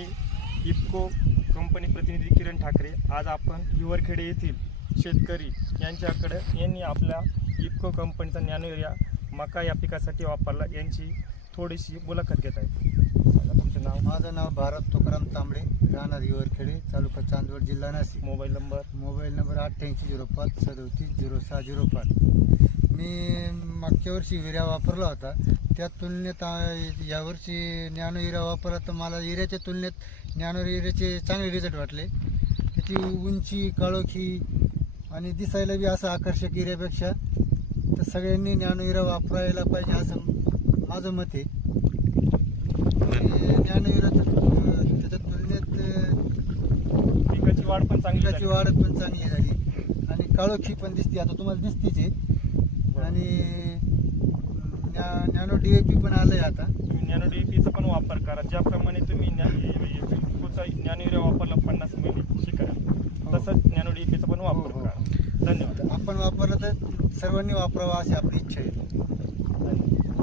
मी IFFCO company प्रतिनिधी किरण ठाकरे. आज आपण हिवरखेडे येथील शेतकरी यांनी आपल्या इफको कंपनीचा नॅनो युरिया मका या पिकासाठी वापरला, यांची थोडीशी मुलाखत घेत आहे. तुमचं नाव? माझं नाव भारत तुकाराम तांबडे, राहणार हिवरखेडे, तालुका चांदवड, जिल्हा Nashik. Mobile number? Mobile number 8805 37 0605. मी मागच्या वर्षी युरिया वापरला होता, त्या तुलनेत यावर्षी नॅनो युरिया वापरला तर मला युरियाच्या तुलनेत नॅनो युरियाचे चांगले रिझल्ट वाटले. त्याची उंची, काळोखी आणि दिसायला बी असं आकर्षक युरियापेक्षा तर सगळ्यांनी नॅनो युरिया वापरायला पाहिजे असं माझं मत आहे. नॅनो युरिया त्याच्या तुलनेत पिकाची वाढ पण चांगली झाली आणि काळोखी पण दिसते, आता तुम्हाला दिसतीच आहे. आणि नॅनो DAP पण आलंय आता. तुम्ही नॅनो DAPचा पण वापर करा. ज्याप्रमाणे तुम्ही इफकोचा नॅनो युरिया वापरला 50 मिली शिकारा, तसंच नॅनो DAPचा पण वापर करा. धन्यवाद. आपण वापरलं तर सर्वांनी वापरावं अशी आपली इच्छा आहे.